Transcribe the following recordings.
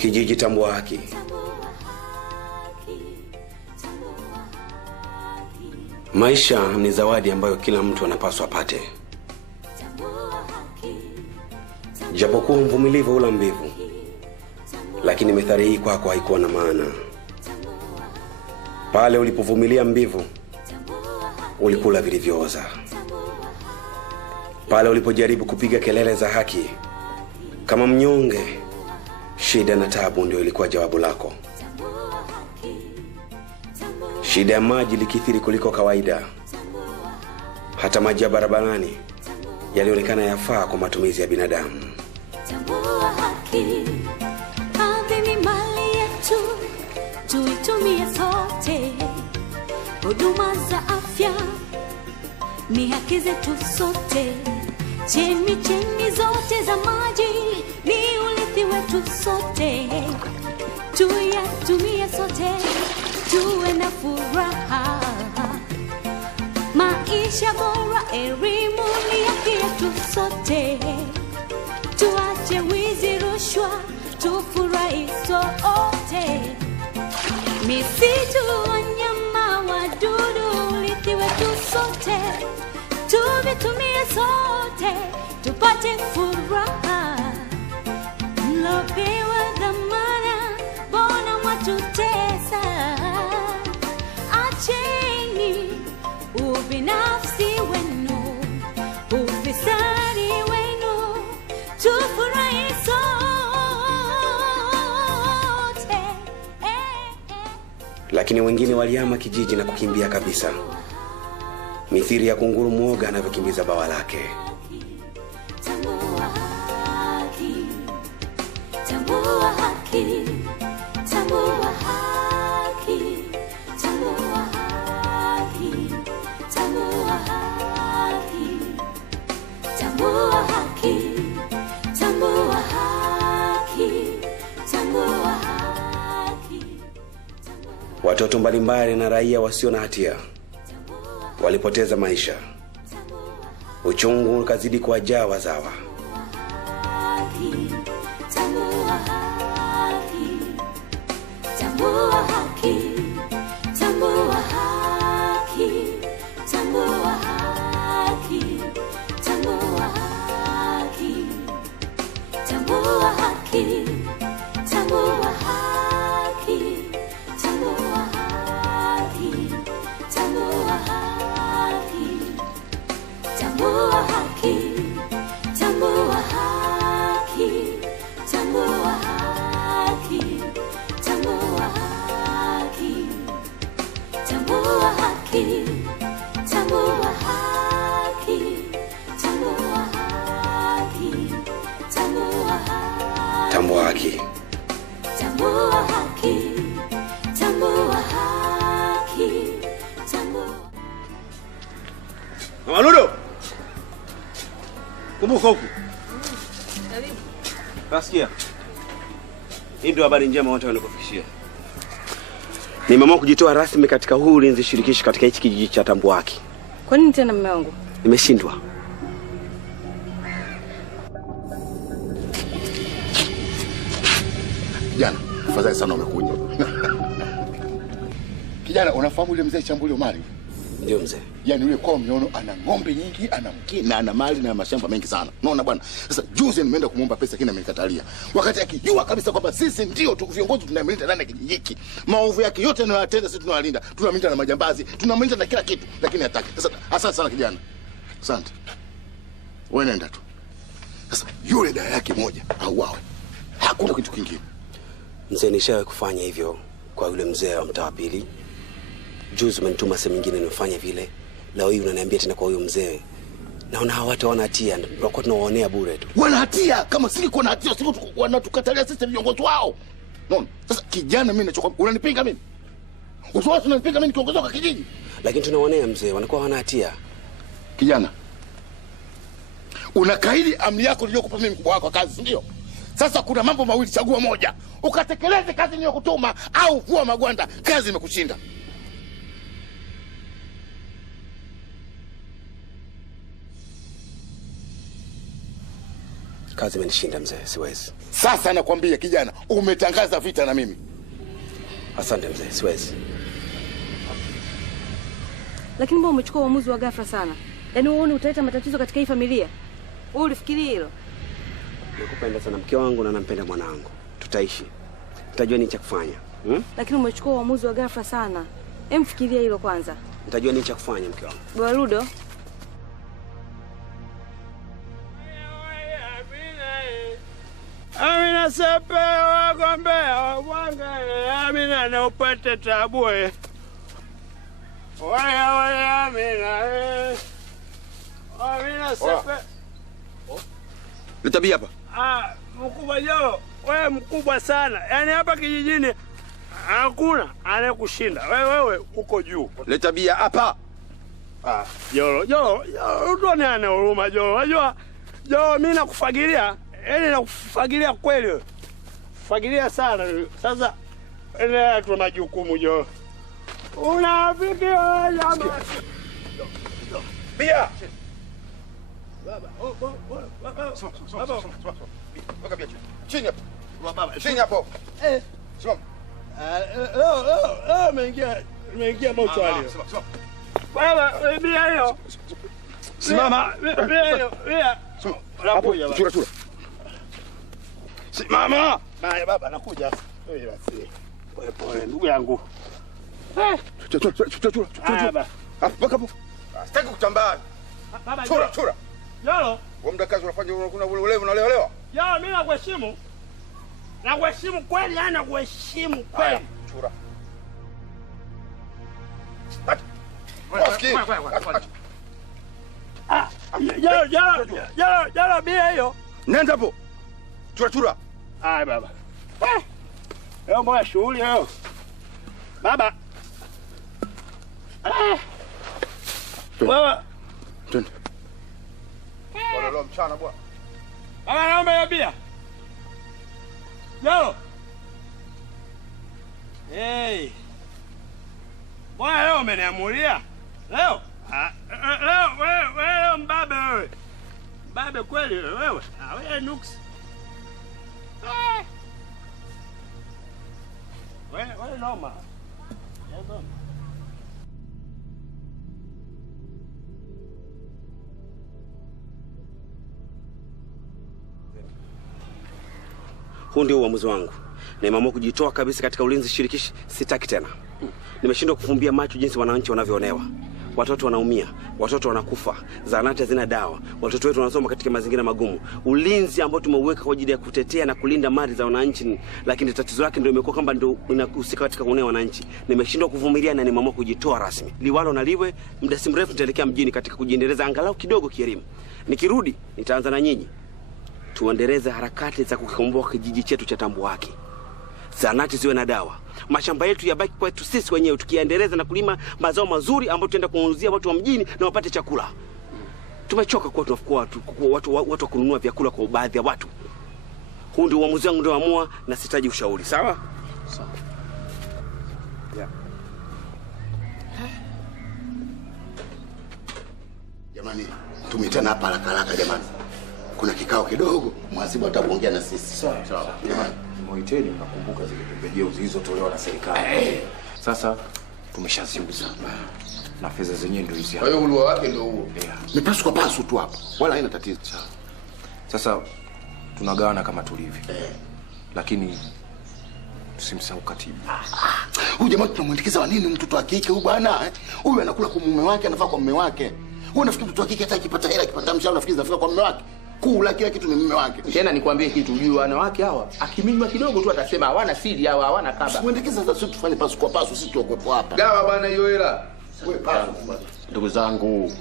Kijiji Tambua Haki. Maisha ni zawadi ambayo kila mtu anapaswa apate. Japokuwa mvumilivu hula mbivu, lakini methali hii kwako haikuwa na maana. Pale ulipovumilia mbivu, ulikula vilivyooza. Pale ulipojaribu kupiga kelele za haki kama mnyonge, shida na taabu ndio ilikuwa jawabu lako. Shida ya maji ilikithiri kuliko kawaida. Hata maji ya barabarani yalionekana yafaa kwa matumizi ya binadamu. Tambua haki, ardhi ni mali yetu, tuitumie sote. Huduma za afya ni haki zetu sote. Chemi zote za maji ni urithi wetu sote. Tuyatumie sote, tuwe na furaha. Maisha bora, elimu ni haki yetu sote. Tuache wizi, rushwa, tufurahi sote. Misitu, wanyama, wadudu, urithi wetu sote. Tuvitumie sote, tupate furaha. Mlopewa dhamana, mbona mwatutesa? Acheni ubinafsi wenu, ufisadi wenu, tufurahi sote. Lakini wengine walihama kijiji na kukimbia kabisa, mithili ya kunguru mwoga anavyokimbiza bawa lake. Tambua haki, tambua haki, tambua haki, tambua haki, tambua haki, tambua haki, tambua haki, tambua haki. Watoto mbalimbali na raia wasio na hatia walipoteza maisha. Uchungu ukazidi kuwajaa wazawa. Tambua haki, tambua haki, tambua haki, tambua haki, tambua haki, tambua haki, tambua haki, tambua haki, tambua haki, tambua haki, tambua haki, tambua haki, tambua haki, tambua haki, tambua haki, tambua haki, tambua haki. Tambua Haki. Tambua haki, tambua haki, tambua. Mama Ludo! Kumbuka huku. Karibu. Nasikia. Hii ndio habari njema wote wanakufikishia. Nimeamua kujitoa rasmi katika huu ulinzi shirikishi katika hichi kijiji cha Tambua Haki. Kwa nini tena mume wangu? Nimeshindwa. Kijana, afadhali sana umekuja. Kijana, unafahamu yule mzee Chambuli Omari? Ndio mzee. Yaani yule kwa miono ana ng'ombe nyingi, ana mkini na ana mali na mashamba mengi sana. Unaona bwana? Sasa juzi nimeenda kumuomba pesa kina amenikatalia. Wakati akijua kabisa kwamba sisi ndio viongozi tunamlinda ndani ya kijiji hiki. Maovu yake yote anayotenda sisi tunawalinda. Tunamlinda na majambazi, tunamlinda na kila kitu, lakini hataki. Sasa asante sana kijana. Asante. Wewe nenda tu. Sasa yule dada yake moja auawe. Hakuna kitu kingine. Mzee, nishawahi kufanya hivyo kwa yule mzee wa mtaa wa pili. Juzi umenituma sehemu nyingine nimefanya vile. Leo hii unaniambia tena kwa huyo mzee. Naona hawa watu wana hatia, wako tunawaonea bure tu. Wana hatia, kama singekuwa na hatia sisi wanatukatalia sisi viongozi wao. Unaona? Sasa kijana mimi ninachokwambia, unanipinga mimi? Usiwahi unanipinga mimi kiongozi wa kijiji? Lakini tunawaonea mzee, wanakuwa wana hatia. Kijana, unakaidi amri yako niliyokupa mimi mkubwa wako kazi, ndio? Sasa kuna mambo mawili, chagua moja. Ukatekeleze kazi niliyokutuma au vua magwanda, kazi imekushinda. Kazi imenishinda mzee, siwezi. Sasa nakwambia kijana, umetangaza vita na mimi. Asante mzee, siwezi. Lakini mbona umechukua uamuzi wa ghafla sana? Yaani uone utaleta matatizo katika hii familia? Wewe ulifikiria hilo? Nakupenda sana mke wangu na nampenda mwanangu. Tutaishi. Tutajua nini cha kufanya. Lakini umechukua uamuzi wa ghafla sana. Hem, fikiria hilo kwanza. Nitajua nini cha kufanya mke wangu. Bwana Ludo. Amina sepe wagombea mwanga, Amina na upate tabu. Waya Amina. Amina sepe. Leta bia hapa. Mkubwa Jolo, wewe mkubwa sana. Yaani hapa kijijini hakuna anayekushinda. Wewe uko juu. Leta bia hapa. Jolo, uone ana huruma Jolo. Unajua Jolo, mimi nakufagilia. Yaani nakufagilia kweli wewe. Fagilia sana. Sasa endelea tu na jukumu Jolo. Unafikia jamaa. Bia. Baba, Weka bia chini hapo. Baba, chini hapo. Simama. Umeingia mochwali. Baba, bia hiyo. Simama. Bia hiyo. Nakuja baba. Chura. Simama. Haya baba, nakuja. Wewe basi. Pole ndugu yangu. Chura. Baba. Hapo hapo. Sitaki kutambaa. Baba. Chura. Jolo. Wewe mda kazi unafanya kuna ulevu na leo. Jolo, mimi nakuheshimu. Nakuheshimu kweli, nakuheshimu kweli. Chura. Jolo bia hiyo. Nenda hapo. Chura. Haya baba. Leo mbona shughuli leo? Baba. Baba. Twende. Leo mchana bwana. Baba, naomba hiyo bia. Jolo. Hey. Bwana leo umeniamulia? Leo? Wewe mbabe wewe. Mbabe kweli wewe. Wewe nuksi. Wewe noma. Huu ndio uamuzi wangu. Nimeamua kujitoa kabisa katika ulinzi shirikishi, sitaki tena. Nimeshindwa kufumbia macho jinsi wananchi wanavyoonewa. Watoto wanaumia, watoto wanakufa, zahanati hazina dawa, watoto wetu wanasoma katika mazingira magumu. Ulinzi ambao tumeuweka kwa ajili ya kutetea na kulinda mali za wananchi, lakini tatizo lake ndio imekuwa kwamba ndio inahusika katika kuonea wananchi. Nimeshindwa kuvumilia na nimeamua kujitoa rasmi. Liwalo na liwe, muda si mrefu nitaelekea mjini katika kujiendeleza angalau kidogo kielimu. Nikirudi nitaanza na nyinyi. Tuendeleze harakati za kukikomboa kijiji chetu cha Tambuwaki. Zahanati ziwe na dawa. Mashamba yetu yabaki kwetu sisi wenyewe, tukiendeleza na kulima mazao mazuri ambayo tutaenda kuuzia watu wa mjini na wapate chakula. Tumechoka kwa watu kununua vyakula kwa baadhi ya watu. Huu ndio uamuzi wangu, ndio amua na sitaji ushauri, sawa? Sawa. Jamani, tumeitana hapa haraka jamani. Kuna kikao kidogo, mhasibu ataongea na sisi. Sawa. Jamani, Moiteni nakumbuka zile pembejeo zilizotolewa na serikali. Sasa tumeshaziuza. Na fedha zenyewe ndio hizi hapa. Kwa hiyo ulio wake ndio huo. Ni pasu kwa pasu tu hapa. Wala haina tatizo. Sasa tunagawana kama tulivyo. Lakini tusimsahau katibu. Huyu jamaa tunamwindikiza wa nini mtoto wa kike huyu bwana? Huyu anakula kwa mume wake, anafaa kwa mume wake. Wewe unafikiri mtoto wa kike hata akipata hela, akipata mshahara unafikiri anafaa kwa mume wake? Kula kila kitu ni mume wake. Tena nikwambie kitu, ujue wanawake hawa akiminywa kidogo tu atasema hawana siri hawa, hawana kaba. Muindikiza sasa, sisi tufanye pasu kwa pasu, sisi tuokuepo hapa. Gawa bwana hiyo hela. Wewe pasu bwana. Ndugu zangu.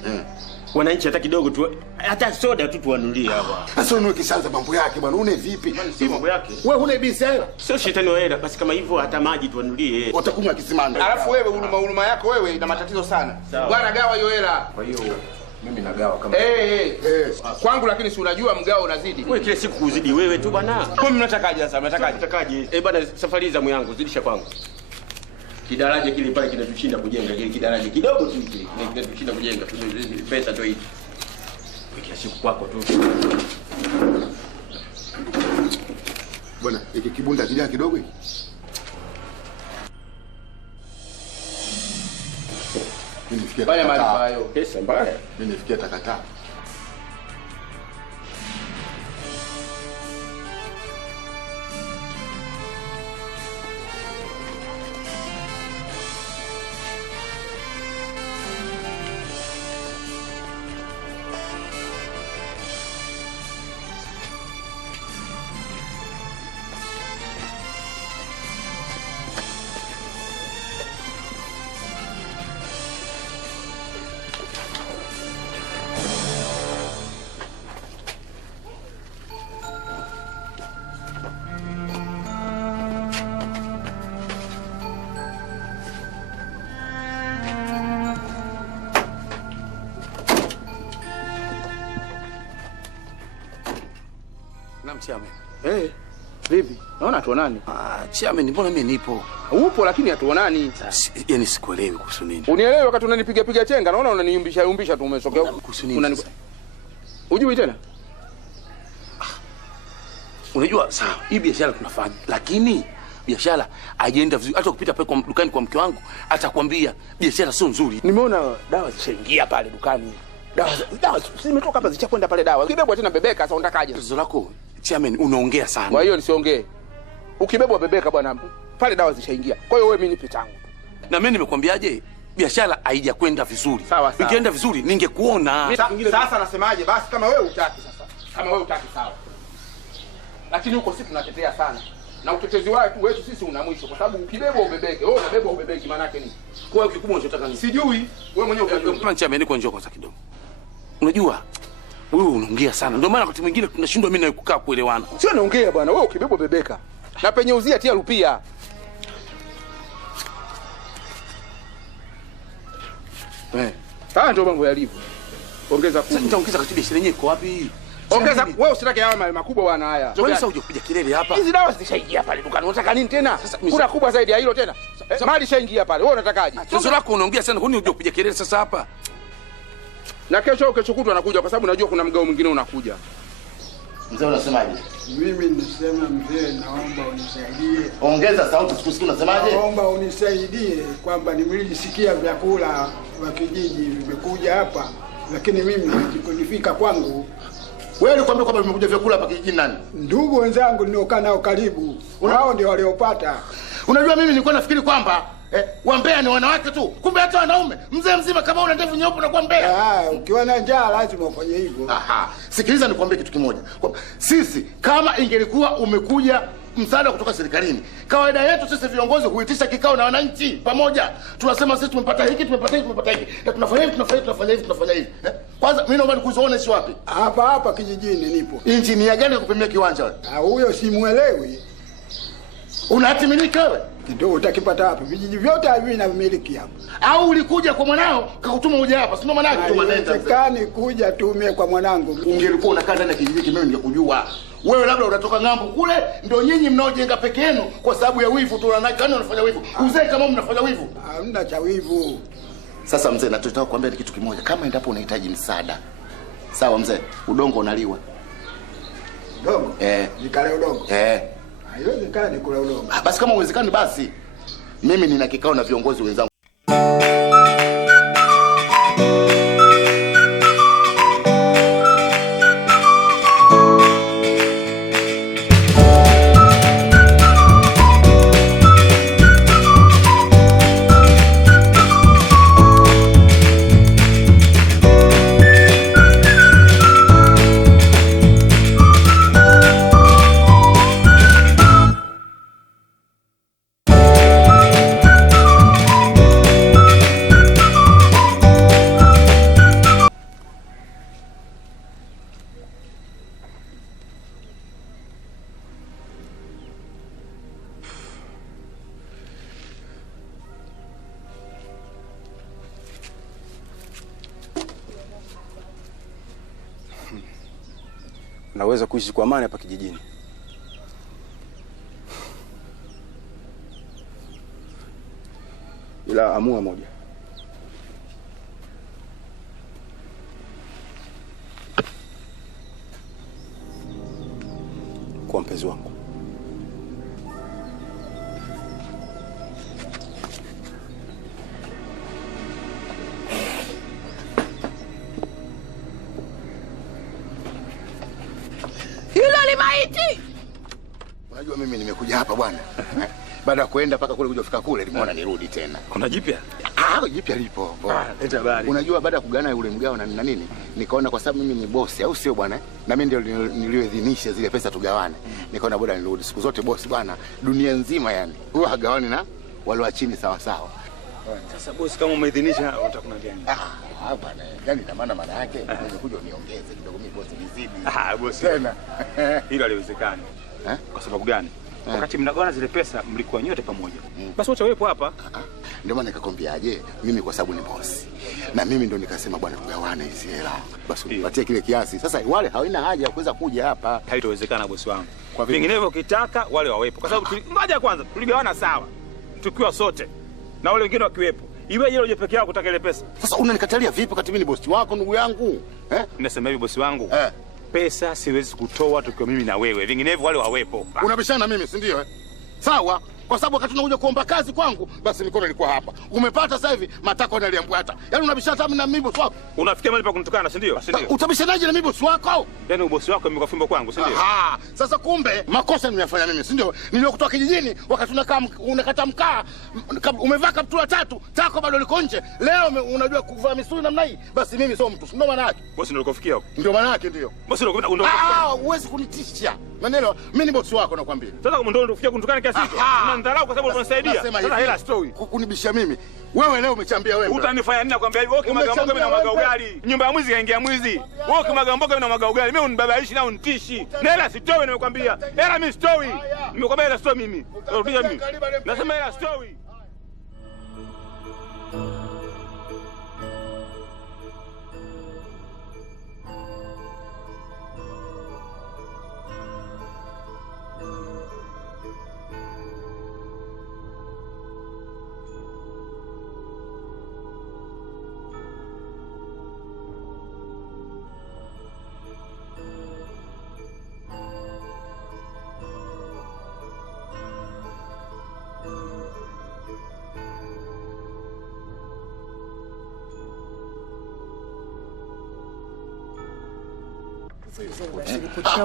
Wananchi hata kidogo tu, hata soda tu tuwanulie hapa. Sasa wewe kishaanza mambo yake bwana, une vipi? Sio mambo yake. Wewe huna ibisi hela? Sio shetani wa hela, basi kama hivyo hata maji tuwanulie. Utakunywa kisimani. Alafu wewe huruma yako wewe ina matatizo sana. Bwana gawa hiyo hela. Kwa hiyo mimi nagawa kama kwangu, lakini si unajua mgao unazidi. Wewe kila siku kuzidi wewe tu bwana. Kwa mimi natakaje sasa? Natakaje? Bwana, safari za yangu zidisha kwangu. Kidaraja kile pale kinatushinda kujenga, kile kidaraja kidogo tu kile kinatushinda kujenga. Pesa ndio hii. Kila siku kwako tu. Bwana, hiki kibunda kijaa kidogo hiki. Mimi nifikia Baya mali hayo. Pesa mbaya. Mimi nifikia takataka. Chairman. Vipi? Naona tuonani. Chairman, mbona mimi nipo? Upo lakini hatuonani. Yaani sikuelewi kuhusu nini. Unielewe wakati unanipiga chenga, naona unaniumbisha tu umesokea. Kuhusu nini? Ujui tena? Unajua sawa, hii biashara tunafanya, lakini biashara haijaenda vizuri. Hata ukipita pale kwa dukani kwa mke wangu, atakwambia biashara sio nzuri. Nimeona dawa zishaingia pale dukani. Dawa zimetoka hapa zichakwenda pale dawa. Ukibebwa tena bebeka, sasa unatakaje? Tatizo lako Chairman, unaongea sana. Kwa hiyo nisiongee. Ukibebwa bebeka bwana, pale dawa zishaingia. Kwa hiyo wewe mimi nipe tangu. Na mimi nimekwambiaje? Biashara haijakwenda vizuri. Sawa. Ingeenda vizuri ningekuona. Sasa nasemaje? Basi kama wewe hutaki sasa. Kama wewe hutaki sawa. Lakini huko sisi tunatetea sana. Na utetezi wetu sisi una mwisho kwa sababu ukibebwa ubebeke. Wewe unabebwa ubebeki maana yake nini? Kwa hiyo kikubwa unachotaka nini? Sijui. Wewe mwenyewe unajua. Chairman, niko njoo kwanza kidogo. Unajua wewe unaongea sana. Ndio maana wakati mwingine tunashindwa mimi na kukaa kuelewana. Sio naongea bwana, wewe ukibebwa bebeka. Na penye uzia tia rupia. Haya ndio mambo yalivyo. Ongeza sasa, nitaongeza katika biashara yenyewe iko wapi? Ongeza wewe, usitake hawa mali makubwa bwana haya. Wewe sasa uje kupiga kelele hapa. Hizi dawa zishaingia pale dukani. Unataka nini tena? Kuna kubwa zaidi ya hilo tena. Mali shaingia pale. Wewe unatakaje? Tatizo lako unaongea sana, kwani uje kupiga kelele sasa hapa? Na kesho kutwa anakuja kwa sababu najua kuna mgao mwingine unakuja. Mzee unasemaje? Mimi nisema mzee, naomba unisaidie. Ongeza sauti, sikusikii unasemaje? Naomba unisaidie kwamba nimejisikia vyakula wa kijiji vimekuja hapa, lakini mimi hajikunifika kwangu. Wewe ulikwambia kwamba vimekuja vyakula hapa kijijini nani? Ndugu wenzangu niliokaa nao karibu, wao ndio waliopata. Unajua mimi nilikuwa nafikiri kwamba wambea ni wanawake tu, kumbe hata wanaume. Mzee mzima kama una ndevu nyeupe unakuwa mbea. Ukiwa na njaa lazima ufanye hivyo. Aha. Sikiliza nikwambie kitu kimoja. Sisi kama ingelikuwa umekuja msaada kutoka serikalini, kawaida yetu sisi viongozi huitisha kikao na wananchi pamoja. Tunasema sisi tumepata hiki, tumepata hiki, tumepata hiki. Na tunafanya hivi, tunafanya hivi. Kwanza mimi naomba nikuzoone si wapi? Hapa kijijini nipo. Injinia gani kupimia kiwanja wewe? Huyo simuelewi. Una hati miliki wewe? Ndio utakipata hapa. Vijiji vyote hivi na miliki hapa. Au ulikuja kwa mwanao kakutuma uje hapa? Sio maana yake tumanenda. Haiwezekani kuja tumie kwa mwanangu. Ungelikuwa unakaa ndani ya kijiji mimi ningekujua. Wewe labda unatoka ng'ambo kule, ndio nyinyi mnaojenga peke yenu kwa sababu ya wivu tu. Kani unafanya wivu? Uzee kama mnafanya wivu. Hamna cha wivu. Sasa mzee, nataka kukuambia kitu kimoja. Kama endapo unahitaji msaada, sawa mzee, udongo unaliwa. Udongo? Nikale udongo. Haiwezekani kula udongo. Basi kama uwezekani basi mimi nina kikao na viongozi wenzangu. Naweza kuishi kwa amani hapa kijijini. Ila amua moja. Kwa mpenzi wangu. Mwenyekiti. Unajua mimi nimekuja hapa bwana. Baada ya kwenda mpaka kule kuja kufika kule nimeona nirudi tena. Kuna jipya? Jipya lipo. Leta habari. Unajua baada ya kugana yule mgao na nini, nikaona kwa sababu mimi ni bosi au sio bwana? Na mimi ndio nilioidhinisha zile pesa tugawane. Nikaona bora nirudi. Siku zote bosi bwana, dunia nzima yani. Huwa hagawani na wale wa chini sawa sawa. Sasa bosi kama umeidhinisha utakuna gani? Bwana, yani na maana yake nimekuja uniongeze kidogo mimi bosi nizidi. Bosi. Tena. Hilo haliwezekani. Kwa sababu gani? Wakati mnagawana zile pesa mlikuwa nyote pamoja. Basi wote wepo hapa. Ndio maana nikakwambiaje, mimi kwa sababu ni bosi. Na mimi ndo nikasema bwana tugawane hizi hela. Basi unipatie kile kiasi. Sasa wale hawana haja ya kuweza kuja hapa. Haitowezekana bosi wangu. Vinginevyo ukitaka wale wawepo. Kwa sababu ngoja kwanza tuligawana sawa. Tukiwa sote. Na wale wengine wakiwepo. Iweje leo peke yako kutaka ile pesa? Sasa unanikatalia vipi wakati mimi ni bosi wako ndugu yangu? Ninasema hivi bosi wangu. Pesa siwezi kutoa tukiwa mimi na wewe. Vinginevyo wale wawepo. Unabishana mimi, si ndio? Sawa? Kwa sababu wakati unakuja kuomba kazi kwangu, basi mikono ilikuwa hapa. Umepata sasa hivi matako yanaliambwata. Yaani unabishana hata na mimi bosi wako. Unafikia mahali pa kunitukana, si ndio? Si ndio? Utabishanaje na mimi bosi wako? Yaani ubosi wako imekuwa fimbo kwangu, si ndio? Sasa kumbe makosa nimeyafanya mimi, si ndio? Niliokutoa kijijini wakati unakata mkaa, umevaa kaptula 3, tako bado liko nje. Leo unajua kuvaa misuli namna hii, basi mimi sio mtu. Ndio maana yake. Bosi ndio ulikofikia huko. Ndio maana yake ndio. Bosi ndio huwezi kunitisha. Maneno mimi ni bosi wako nakwambia. Sasa kama ndio unafikia kunitukana kiasi hicho. Unanidharau kwa sababu unanisaidia. Sasa hela story. Kunibisha mimi. Wewe leo umechambia wewe. Utanifanya nini nakwambia hivi? Wewe kimaga mboga mimi na mwaga ugali. Nyumba ya mwizi kaingia mwizi. Wewe kimaga mboga mimi na mwaga ugali. Mimi unibabaishi na unitishi. Na hela story nimekwambia. Hela mimi story. Nimekwambia hela story mimi. Rudia mimi. Nasema hela story.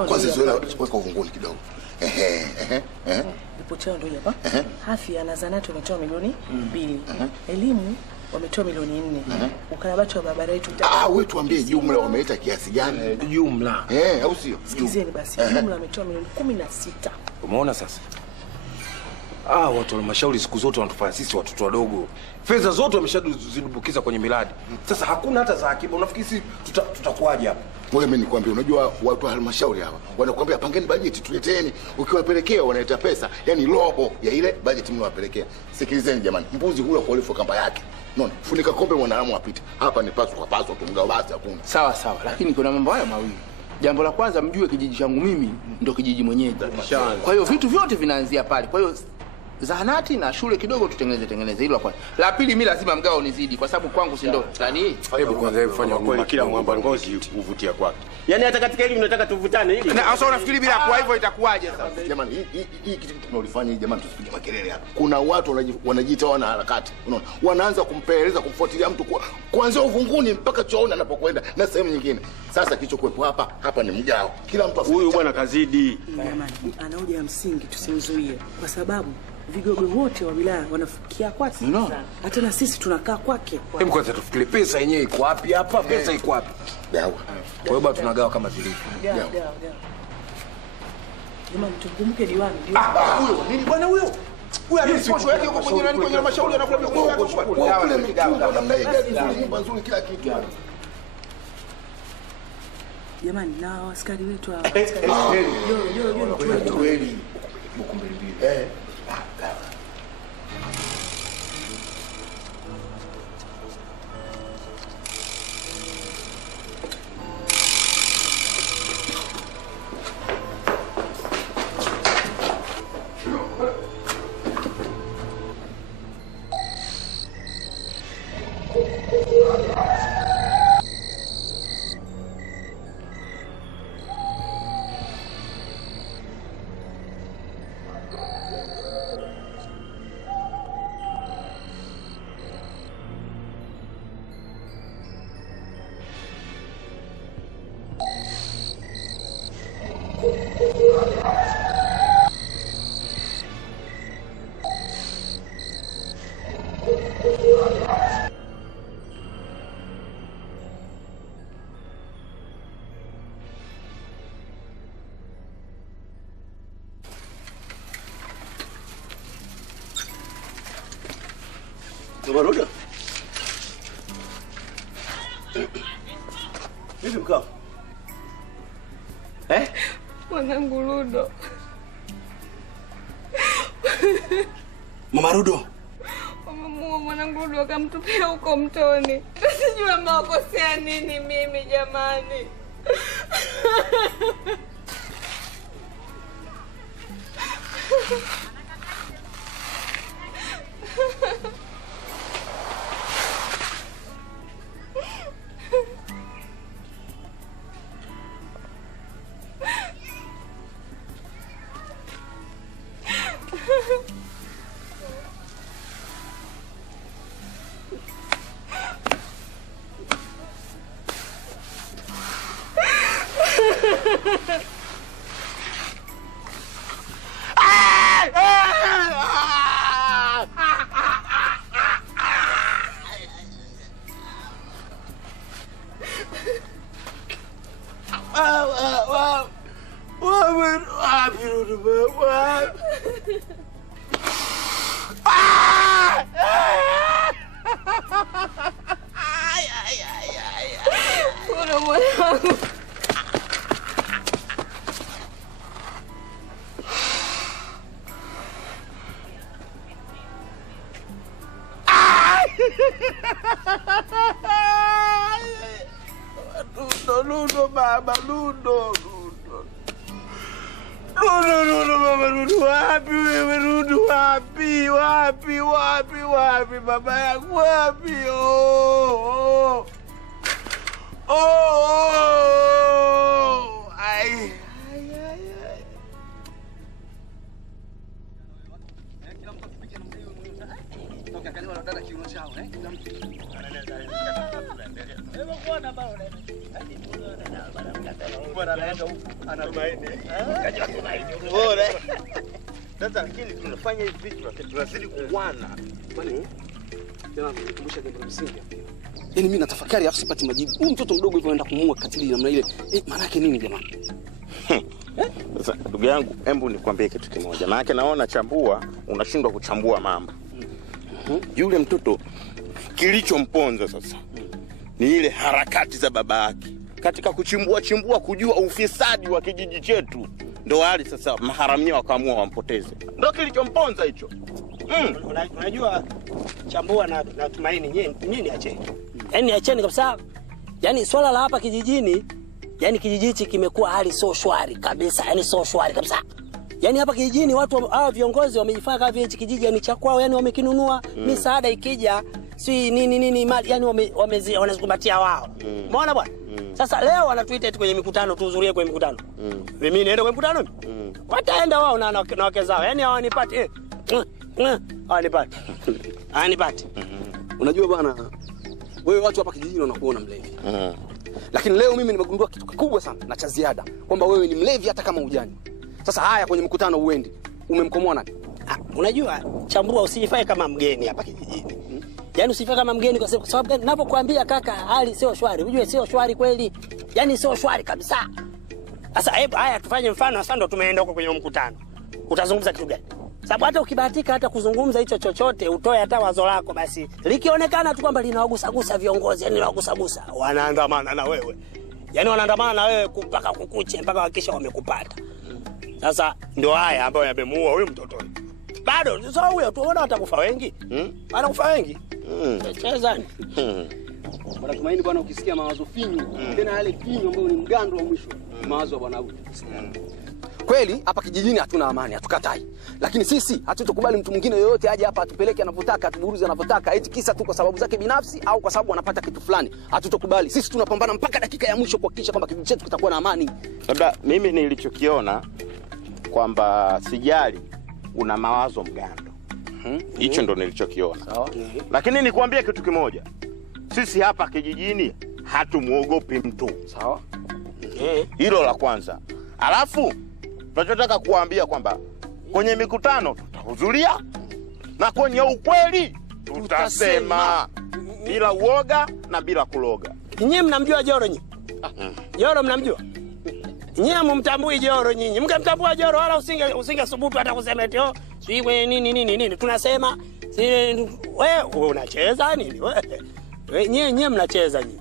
Kwanza zoela weka uvunguni kidogo. Ripoti yao ndio hapa. Afya na zanati wametoa milioni 2. Elimu wametoa milioni 4. Ukarabati wa barabara yetu. Wewe tuambie jumla wameleta kiasi gani? Jumla. Au sio? Sikizeni basi. Jumla wametoa milioni 16. Umeona sasa? Watu wa halmashauri siku zote wanatufanya sisi watoto wadogo. Fedha zote wameshadumbukiza kwenye miradi. Sasa hakuna hata za akiba. Unafikiri sisi tutakuaje hapa? Wewe mimi nikwambia, unajua watu wa halmashauri hawa wanakuambia pangeni bajeti tuleteni, ukiwapelekea wanaleta pesa, yani robo ya ile bajeti mnawapelekea. Sikilizeni jamani, mbuzi hula kwa urefu kamba yake. Unaona? Funika kombe mwanadamu apite. Hapa ni pasu kwa pasu tu mgao basi hakuna. Sawa, lakini kuna mambo haya mawili. Jambo la kwanza mjue kijiji changu mimi ndio kijiji mwenyeji. Kwa hiyo vitu vyote vinaanzia pale. Kwa hiyo zahanati na shule kidogo tutengeneze hilo kwanza. La pili mimi lazima mgao nizidi kwa sababu kwangu si ndo nani? Hebu kwanza fanya kweli kila mwamba ngozi uvutia kwake. Yaani hata katika hili unataka tuvutane hili. Na sasa unafikiri bila kwa hivyo itakuwaje sasa? Jamani hii kitu tunalifanya hii jamani tusipige makelele hapa. Kuna watu wanajiita wana harakati. Unaona? Wanaanza kumpeleleza kumfuatilia mtu kuanzia uvunguni mpaka chooni anapokwenda na sehemu nyingine. Sasa kilichokuwepo hapa ni mgao. Kila mtu huyu bwana kazidi. Jamani, ana hoja ya msingi tusimzuie kwa sababu vigogo wote wa wilaya wanafikia kwake. Hata na sisi tunakaa kwake. Hebu kwanza tufikiri pesa yenyewe iko wapi hapa? Pesa iko wapi? Dawa. Kwa hiyo bado tunagawa kama zilivyo. Dawa. Jamani tukumbuke diwani. Huyo nini bwana huyo? Huyo aliposho yake huko kwenye nani kwenye halmashauri anakuwa huyo akachukua kule mitungo namna hii gari nyumba nzuri kila kitu. Jamani na askari wetu wa askari. Yo kweli. Buku mbili. Marudo. Vipi mkao? Mwanangu Rudo. Mama Rudo. Wamemuua mwanangu Rudo akamtupia huko mtoni. Sijui amewakosea nini mimi jamani. Ludo baba, Ludo. Ludo baba, Ludo wapi wewe, Ludo wapi baba yangu wapi? Ai. Sasa lakini tunafanya hivi vitu tunazidi kuwana. Kwani tena nikukumbusha jambo la msingi. Yaani mimi natafakari afu sipati majibu. Huyu mtoto mdogo hivyo anaenda kumuua katili namna ile. Maana yake nini jamani? Sasa ndugu yangu, hebu nikwambie kitu kimoja. Maana naona chambua unashindwa kuchambua mambo. Yule mtoto kilichomponza sasa ni ile harakati za baba yake katika kuchimbua kujua ufisadi wa kijiji chetu. Ndo hali sasa maharamia wakaamua wampoteze. Ndo kilichomponza hicho. Unajua chambua na Tumaini nyinyi acheni. Yaani acheni kabisa. Yaani swala la hapa kijijini, yaani kijiji hichi kimekuwa hali sio shwari kabisa, yaani sio shwari kabisa. Yaani hapa kijijini watu hawa viongozi wamejifanya kama hichi kijiji ni cha kwao, yaani wamekinunua, misaada ikija si nini mali, yaani wanazikumbatia wao. Umeona bwana? Sasa leo wanatuita eti kwenye mikutano tuhudhurie kwenye mikutano. Mimi niende kwenye mikutano? Wataenda wao na wake zao. Yaani hawanipati hawanipati. Unajua bwana, wewe watu hapa kijijini wanakuona mlevi. Lakini leo mimi nimegundua kitu kikubwa sana na cha ziada kwamba wewe ni mlevi hata kama hujani. Sasa haya kwenye mkutano uendi. Umemkomoa nani? Unajua chambua usijifanye kama mgeni hapa kijijini. Yaani usifanye kama mgeni kwa sababu gani? Ninapokuambia kaka hali sio shwari. Unajua sio shwari kweli. Yaani sio shwari kabisa. Sasa hebu haya tufanye mfano sasa ndo tumeenda huko kwenye mkutano. Utazungumza kitu gani? Sababu hata ukibahatika hata kuzungumza hicho chochote utoe hata wazo lako basi. Likionekana tu kwamba linawagusa viongozi, yani linawagusa. Wanaandamana na wewe. Yaani wanaandamana na wewe mpaka kukuche mpaka hakikisha wamekupata. Sasa ndio haya ambayo yamemuua huyu mtoto. Bado sasa huyo tuona atakufa wengi. Anakufa wengi. Chezani. Bwana Tumaini bwana, ukisikia mawazo finyu, tena yale finyu ambayo ni mgando wa mwisho, mawazo ya bwana huyu. Kweli hapa kijijini hatuna amani, hatukatai. Lakini sisi hatutokubali mtu mwingine yoyote aje hapa atupeleke anapotaka, atuburuze anapotaka, eti kisa tu kwa sababu zake binafsi au kwa sababu anapata kitu fulani. Hatutokubali. Sisi tunapambana mpaka dakika ya mwisho kuhakikisha kwamba kijiji chetu kitakuwa na amani. Labda mimi nilichokiona kwamba sijali una mawazo mgando. Hicho ndo nilichokiona. Sawa. Lakini nikwambie kitu kimoja. Sisi hapa kijijini hatumuogopi mtu. Sawa. Hilo la kwanza. Alafu tunachotaka kuambia kwamba kwenye mikutano tutahudhuria na kwenye ukweli tutasema bila uoga na bila kuloga. Nyinyi mnamjua Joro nyinyi? Joro mnamjua? Nyinyi mumtambui Joro nyinyi. Mngemtambua Joro wala usinge subutu hata kusema eti sijui nini. Tunasema Si wewe unacheza nini wewe? Nyie mnacheza nyie.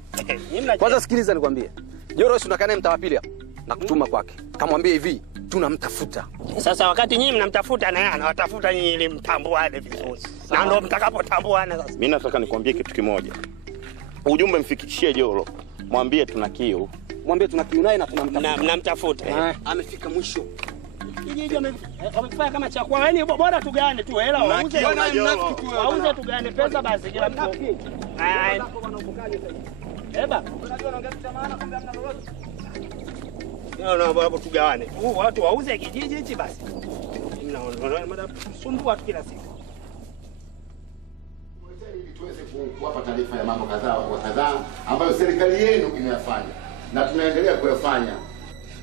Kwanza sikiliza nikwambie. Joro si unakaa naye mtaa wa pili hapo. Na kutuma kwake. Kamwambie hivi, tunamtafuta. Sasa wakati nyinyi mnamtafuta na yeye anawatafuta nyinyi ili mtambuane vizuri. Na ndio mtakapotambuana sasa. Mimi nataka nikwambie kitu kimoja. Ujumbe mfikishie Joro. Mwambie tuna kiu. Mwambie tuna kiu naye na tunamtafuta. Mnamtafuta. Amefika mwisho. Kijiji wamefanya kama cha kwa yani bora tugane tu hela wauze. Wauze tugane pesa basi kila mtu. Eba. Unajua unaongea kitu cha maana kumbe hamna lolote. No, baba tugawane. Watu wauze kijiji hichi basi. Mnaona sumbua tu kila siku. Tuweze kuwapa taarifa ya mambo kadhaa ambayo serikali yenu inayafanya na tunaendelea kuyafanya.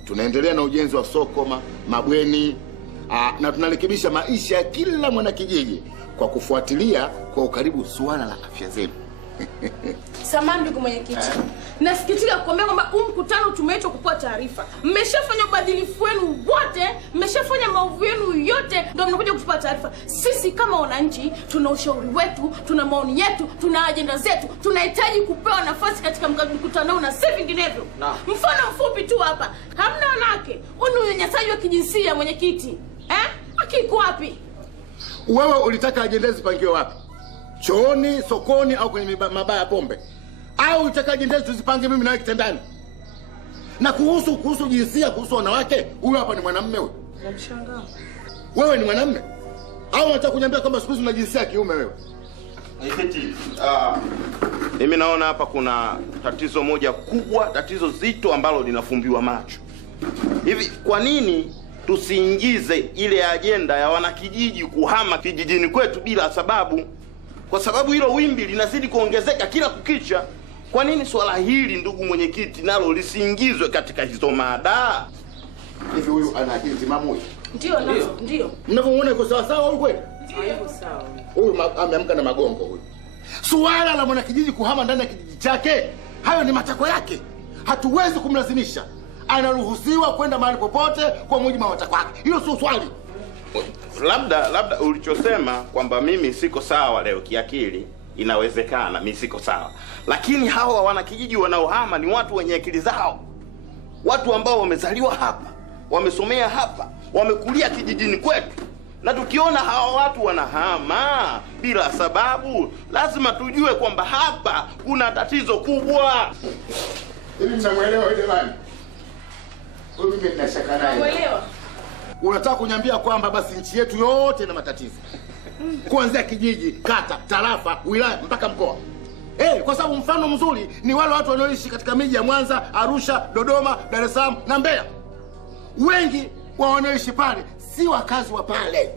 Tunaendelea na ujenzi wa soko, mabweni na tunarekebisha maisha ya kila mwanakijiji kwa kufuatilia kwa ukaribu suala la afya zenu. Samahani ndugu mwenyekiti. Nasikitika kukuambia kwamba huu mkutano tumeitwa kupewa taarifa. Mmeshafanya ubadilifu wenu wote, mmeshafanya maovu yenu yote, ndio mnakuja kutupa taarifa. Sisi kama wananchi tuna ushauri wetu, tuna maoni yetu, tuna ajenda zetu. Tunahitaji kupewa nafasi katika mkutano na si vinginevyo. Mfano mfupi tu hapa. Hamna wanawake. Huu ni unyanyasaji wa kijinsia mwenyekiti. Akiko wapi? Wewe ulitaka ajenda zipangiwe wapi? Chooni, sokoni au kwenye mabaa ya pombe? Au utaka ajenda tuzipange mimi na wewe kitandani? Na kuhusu jinsia, kuhusu wanawake, huyu hapa ni mwanamume huyu. Namshangaa. Wewe ni mwanamume? Au unataka kuniambia kama siku hizi una jinsia ya kiume wewe? Mimi naona hapa kuna tatizo moja kubwa, tatizo zito ambalo linafumbiwa macho. Hivi kwa nini tusiingize ile ajenda ya wanakijiji kuhama kijijini kwetu bila sababu? Kwa sababu hilo wimbi linazidi kuongezeka kila kukicha. Kwa nini swala hili ndugu mwenyekiti nalo lisiingizwe katika hizo mada? Hivi huyu ana akili timamu huyu? Ndio. Mnavyomuona yuko sawa sawa huyu kweli? Ndio sawa. Huyu ameamka na magongo huyu. Suala la mwanakijiji kuhama ndani ya kijiji chake, hayo ni matakwa yake. Hatuwezi kumlazimisha. Anaruhusiwa kwenda mahali popote kwa mujibu wa matakwa yake. Hilo sio swali. Labda ulichosema kwamba mimi siko sawa leo kiakili, inawezekana mimi siko sawa. Lakini hawa wanakijiji wanaohama ni watu wenye akili zao. Watu ambao wamezaliwa hapa, wamesomea hapa, wamekulia kijijini kwetu. Na tukiona hawa watu wanahama bila sababu, lazima tujue kwamba hapa kuna tatizo kubwa. Hivi mnamuelewa wewe jamani? Wewe mimi ninashaka naye. Namuelewa. Unataka kuniambia kwamba basi nchi yetu yote ina matatizo? Kuanzia kijiji, kata, tarafa, wilaya mpaka mkoa. Kwa sababu mfano mzuri ni wale watu wanaoishi katika miji ya Mwanza, Arusha, Dodoma, Dar es Salaam na Mbeya. Wengi wa wanaoishi pale si wakazi wa pale.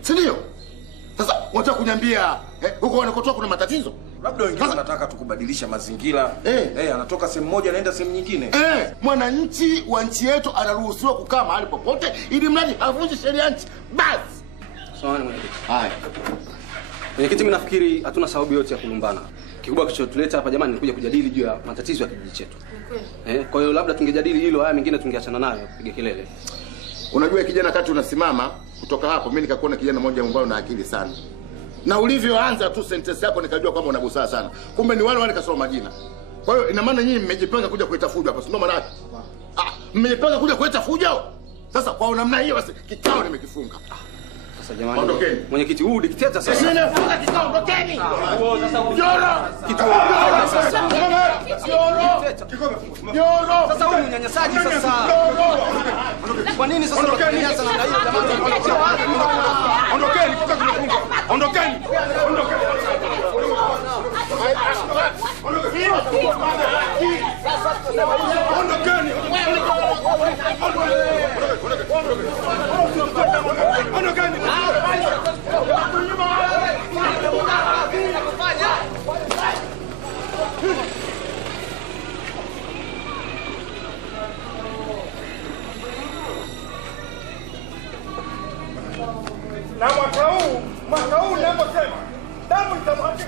Si ndio? Sasa unataka kuniambia huko wanakotoka kuna matatizo? Labda wengine wanataka tukubadilisha mazingira. Anatoka sehemu moja anaenda sehemu nyingine. Mwananchi wa nchi yetu anaruhusiwa kukaa mahali popote ili mradi havunji sheria ya nchi. Basi. Sawa mwenyekiti. Haya. Mwenyekiti, mimi nafikiri hatuna sababu yote ya kulumbana. Kikubwa kilichotuleta hapa jamani ni kuja kujadili juu ya matatizo ya kijiji chetu. Kwa hiyo labda tungejadili hilo, haya mengine tungeachana nayo kupiga kelele. Unajua kijana, kati unasimama kutoka hapo, mimi nikakuona kijana mmoja ambaye una akili sana. Na ulivyoanza tu sentence yako nikajua kwamba una busara sana. Kumbe ni wale kasoma majina. Kwa hiyo ina maana nyinyi mmejipanga kuja kuleta fujo hapa, ndio maana yake. Mmejipanga kuja kuleta fujo. Sasa kwa namna hiyo basi kikao nimekifunga. Sasa jamani. Ondokeni. Mwenyekiti, huu dikteta sasa. Sasa nimefunga kikao, ondokeni. Sasa Joro. Joro. Sasa huyu unyanyasaji sasa. Kwa nini sasa unanyanyasa namna hiyo jamani? Ondokeni, kikao kimefunga. Ondokeni. Na mwaka huu ninaposema damu itamwagika.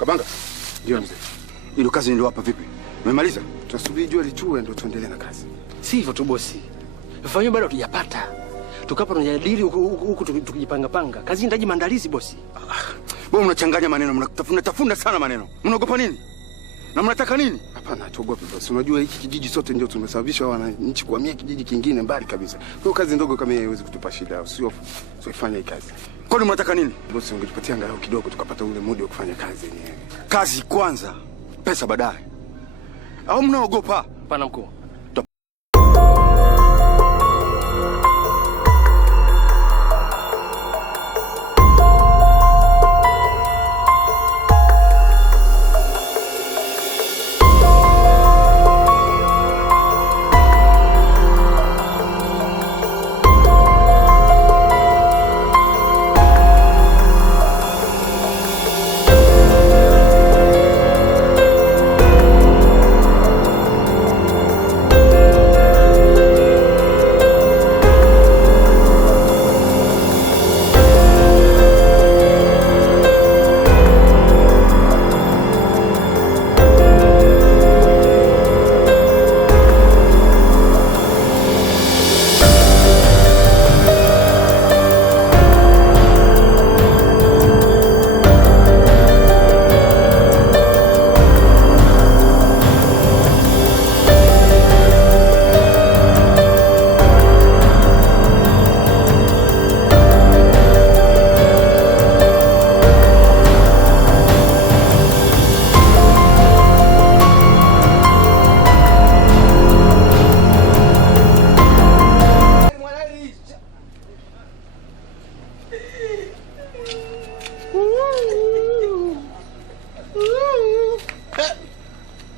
Kabanga. Ndio mzee. Ile kazi niliwapa vipi? Umemaliza? Tunasubiri jua litue ndio tuendelee na kazi. Si hivyo tu bosi. Vifaa bado hatujapata. Tukapa tunajadili huku tukijipanga panga. Kazi inahitaji maandalizi bosi. Wewe unachanganya maneno, mnatafuna sana maneno. Mnaogopa nini? Na mnataka nini? Hapana, tuogope bosi. Unajua hiki kijiji sote ndio tumesababisha wananchi kuhamia kijiji kingine mbali kabisa. Kwa hiyo kazi ndogo kama hii haiwezi kutupa shida. Usiofanya hii kazi. Kwani mnataka nini? Bosi, ungetupatia angalau kidogo tukapata ule muda wa kufanya kazi yenyewe. Kazi kwanza, pesa baadaye. Au mnaogopa? Hapana mkuu.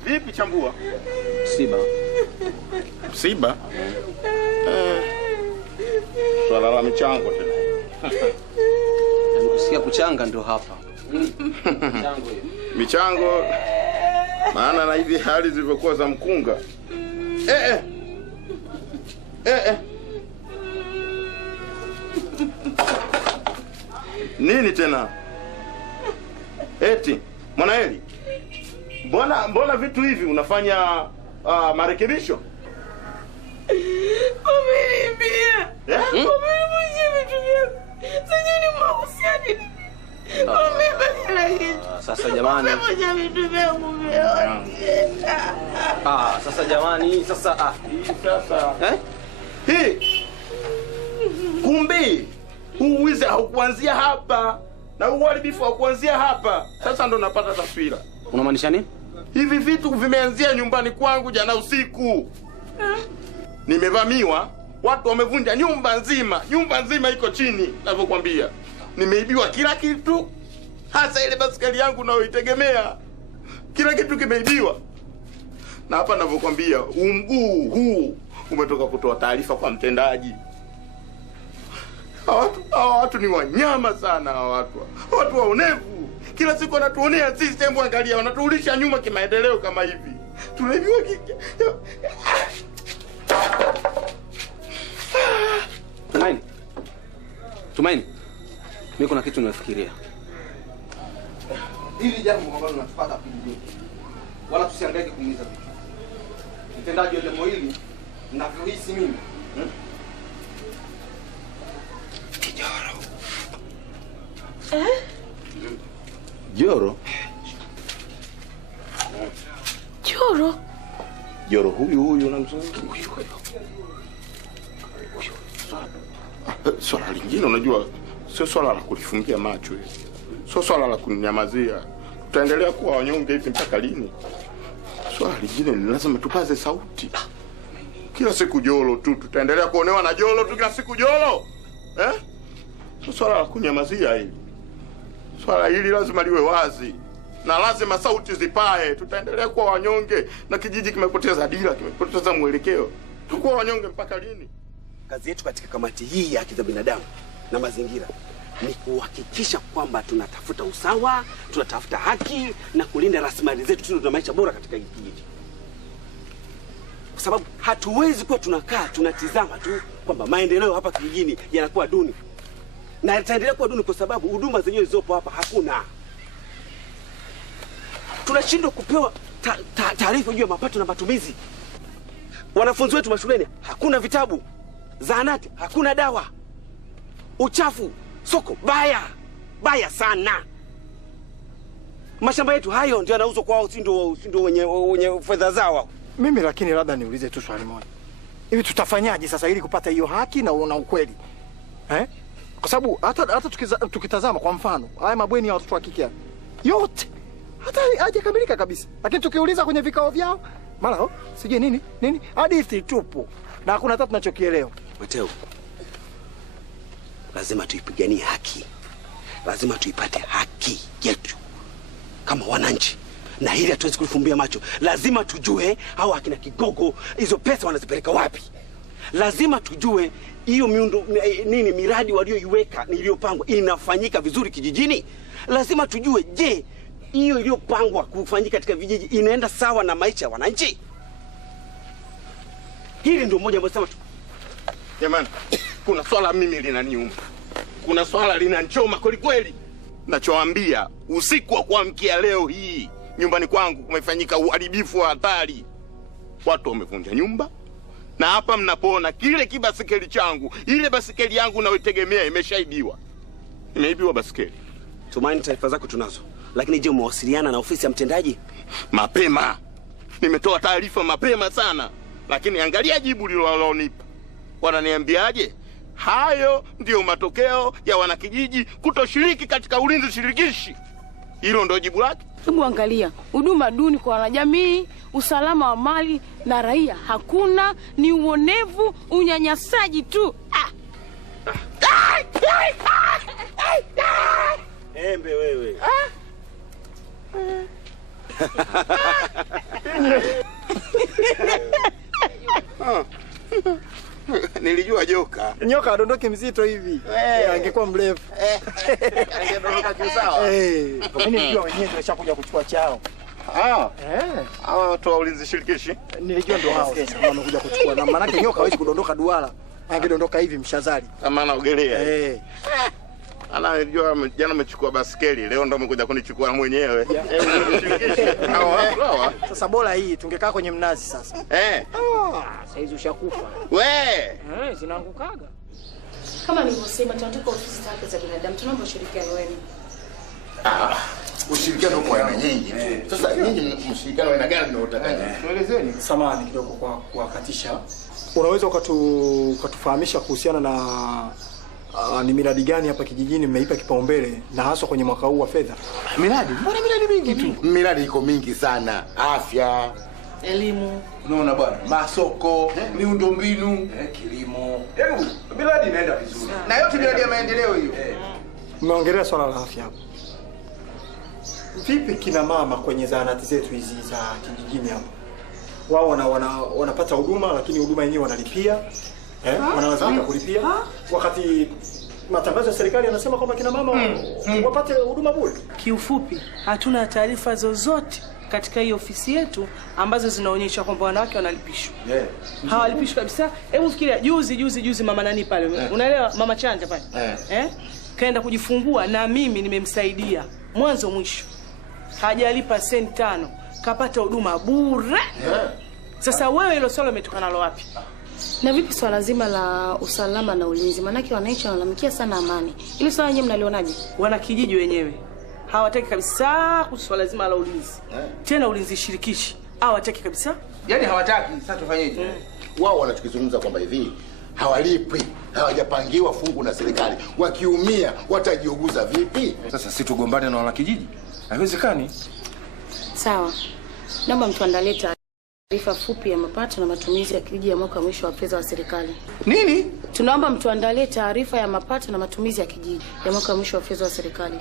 Vipi Chambua? Msiba. Msiba? Swala la michango tena. Usikia kuchanga ndio hapa. Michango. Maana na hivi hali zilivyokuwa za mkunga. Nini tena? Eti, Mwanaeli. Mbona vitu hivi unafanya marekebisho? Umeniibia. Umeniibia vitu vyangu. Sasa ni mahusiano. Sasa jamani. Umeniibia vitu vyangu vyote. Sasa jamani, sasa Hii. Kumbe huu wizi haukuanzia hapa na huu uharibifu haukuanzia hapa. Sasa ndo napata taswira. Unamaanisha nini? Hivi vitu vimeanzia nyumbani kwangu jana usiku. Nimevamiwa, watu wamevunja nyumba nzima. Nyumba nzima iko chini, ninavyokuambia. Nimeibiwa kila kitu. Hasa ile basikeli yangu nayoitegemea. Kila kitu kimeibiwa. Na hapa ninavyokuambia, mguu huu umetoka kutoa taarifa kwa mtendaji. Hawa watu ni wanyama sana hawa watu. Watu waonevu. Kila siku wanatuonea sisi, hebu angalia, wanatuulisha nyuma kimaendeleo kama hivi. Tunaibiwa Tumaini. Mimi kuna kitu nimefikiria. Hili jambo ambalo natupata pili. Wala tusihangaike kuumiza vitu. Mtendaji wa jambo hili ninavyohisi mimi. Joro. Joro? Joro huyu unamzungumzia? Swala lingine unajua sio swala la kulifungia macho hili. Sio swala la kunyamazia. Tutaendelea kuwa wanyonge hivi mpaka lini? Swala lingine ni lazima tupaze sauti. Kila siku Joro tu, tutaendelea kuonewa na Joro tu kila siku Joro. Sio swala la kunyamazia hili. Swala hili lazima liwe wazi. Na lazima sauti zipae. Tutaendelea kuwa wanyonge na kijiji kimepoteza dira, kimepoteza mwelekeo. Tutakuwa wanyonge mpaka lini? Kazi yetu katika kamati hii ya haki za binadamu na mazingira ni kuhakikisha kwamba tunatafuta usawa, tunatafuta haki na kulinda rasilimali zetu tuna maisha bora katika kijiji. Kwa sababu hatuwezi kuwa tunakaa tunatizama tu kwamba maendeleo hapa kijijini yanakuwa duni. Na yataendelea kuwa duni kwa sababu huduma zenyewe zilizopo hapa hakuna. tunashindwa kupewa taarifa juu ya mapato na matumizi. Wanafunzi wetu mashuleni hakuna vitabu, zahanati hakuna dawa, uchafu, soko baya sana. Mashamba yetu hayo ndio yanauzwa kwao, si ndio wenye fedha zao. Mimi lakini labda niulize tu swali moja. Hivi tutafanyaje sasa ili kupata hiyo haki na ukweli? Kwa sababu hata tukitazama kwa mfano, haya mabweni ya watoto wa kike yote hata hajakamilika kabisa. Lakini tukiuliza kwenye vikao vyao, mara sije nini hadithi tupo. Na hakuna hata tunachokielewa. Mateo, lazima tuipiganie haki. Lazima tuipate haki yetu kama wananchi. Na hili hatuwezi kulifumbia macho. Lazima tujue hawa akina Kigogo hizo pesa wanazipeleka wapi. Lazima tujue hiyo miundo miradi walioiweka iliyopangwa inafanyika vizuri kijijini. Lazima tujue, je, hiyo iliyopangwa kufanyika katika vijiji inaenda sawa na maisha ya wananchi? Hili ndio moja ambalo jamani, kuna swala mimi linaniuma. Kuna swala linanchoma kweli kweli. Nachoambia, usiku wa kuamkia leo hii nyumbani kwangu kumefanyika uharibifu wa hatari. Watu wamevunja nyumba. Na hapa mnapoona kile kibasikeli changu, ile basikeli yangu nayotegemea imeshaibiwa. Imeibiwa basikeli. Tumaini taarifa zako tunazo. Lakini je, umewasiliana na ofisi ya mtendaji? Mapema. Nimetoa taarifa mapema sana. Lakini angalia jibu lililonipa. Wananiambiaje? Hayo ndio matokeo ya wanakijiji kutoshiriki katika ulinzi shirikishi. Hilo ndio jibu lake. Hebu angalia, huduma duni kwa wanajamii, usalama wa mali na raia hakuna, ni uonevu, unyanyasaji tu. Embe wewe. Nilijua joka. Nyoka adondoke mzito hivi. Angekuwa mrefu. Angedondoka kisawa. Mimi nilijua wenyewe ndio washakuja kuchukua chao. Hawa watu wa ulinzi shirikishi. Nilijua ndio hao sasa wamekuja kuchukua. Na maana nyoka hawezi kudondoka duara. Angedondoka hivi mshazali. Kama anaogelea. Anajua jana umechukua basikeli, leo ndo umekuja kunichukua mwenyewe. Sasa bora hii tungekaa kwenye mnazi sasa. Sasa hizo ushakufa. Zinaangukaga. Kama nilivyosema, tunataka ofisi zake za binadamu, tunaomba ushirikiano wenu. Ushirikiano kwa aina nyingi. Sasa nyinyi mshirikiano wa aina gani mnaotaka? Tuelezeni. Samahani kidogo kwa kuwakatisha. Unaweza ukatufahamisha kuhusiana na ni miradi gani hapa kijijini mmeipa kipaumbele na hasa kwenye mwaka huu wa fedha? Miradi? Mbona miradi mingi tu? Miradi iko mingi sana. Afya, elimu, unaona bwana, masoko, miundombinu, kilimo. Hebu miradi inaenda vizuri. Na yote miradi ya maendeleo hiyo. Mmeongelea swala la afya hapo. Vipi kina mama kwenye zahanati zetu hizi za kijijini hapa? Wao wanapata huduma lakini huduma yenyewe wanalipia. Wanalazimika kulipia wakati matangazo ya serikali yanasema kwamba kina mama wapate huduma bure. Kiufupi, hatuna taarifa zozote katika hii ofisi yetu ambazo zinaonyesha kwamba wanawake wanalipishwa. Hawalipishwi kabisa. Hebu fikiria juzi mama nani pale? Unaelewa, mama Chanja pale. Kaenda kujifungua na mimi nimemsaidia mwanzo mwisho. Hajalipa senti 5, kapata huduma bure. Sasa wewe hilo swala umetokana nalo wapi? Na vipi swala zima la usalama na ulinzi? Manake wananchi wanalalamikia sana amani. Ile swala yenyewe mnalionaje? Wana kijiji wenyewe hawataki kabisa swala zima la ulinzi. Tena ulinzi shirikishi hawataki kabisa. Yaani hawataki. Sasa tufanyeje? Wao wanachokizungumza kwamba hivi hawalipwi, hawajapangiwa fungu na serikali. Wakiumia watajiuguza vipi? Sasa si tugombane na wanakijiji? Haiwezekani. Sawa. Naomba mtuandalie taarifa fupi ya mapato na matumizi ya kijiji ya mwaka mwisho wa fedha wa serikali. Nini? Tunaomba mtuandalie taarifa ya mapato na matumizi ya kijiji ya mwaka mwisho wa fedha wa serikali.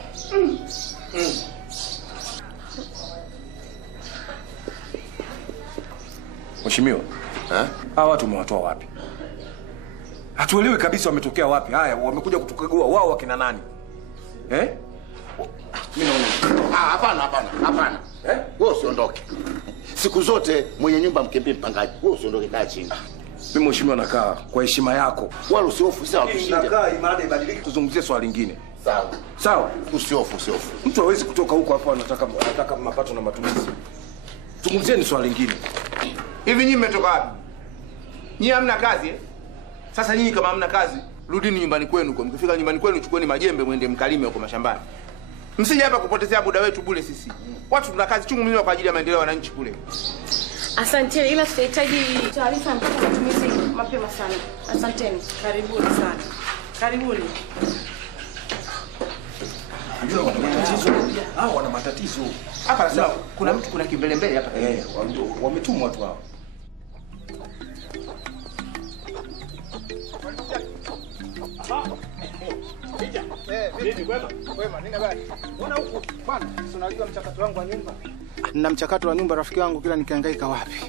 Mheshimiwa, hawa watu umewatoa wapi? Hatuelewi kabisa wametokea wapi. Haya, wamekuja kutukagua, wao wakina nani? Mimi naona hapana. Wewe usiondoke. Siku zote mwenye nyumba mkembe mpangaji. Wewe usiondoke, kaa chini. Mimi mheshimiwa nakaa kwa heshima yako. Wala usihofu, sawa tushinde. Nakaa imada ibadilike, tuzungumzie swali lingine. Sawa. Sawa. Usiofu. Mtu hawezi kutoka huko hapo anataka mapato na matumizi. Zungumzieni swali lingine. Hivi nyinyi mmetoka wapi? Nyinyi hamna kazi eh? Sasa nyinyi kama hamna kazi, rudini nyumbani kwenu huko. Mkifika nyumbani kwenu chukueni majembe mwende mkalime huko mashambani. Msije hapa kupotezea muda wetu bure sisi. Watu tuna kazi chungu mzima kwa ajili ya maendeleo ya wananchi kule. Asanteni, ila tutahitaji taarifa ya matumizi mapema sana. Asanteni. Karibuni sana. Karibuni. Ndio wana matatizo. Hao wana matatizo. Hapa nasema kuna mtu kuna kimbelembele hapa. Wametumwa watu hao. Na mchakato wa nyumba rafiki wangu kila nikihangaika wapi.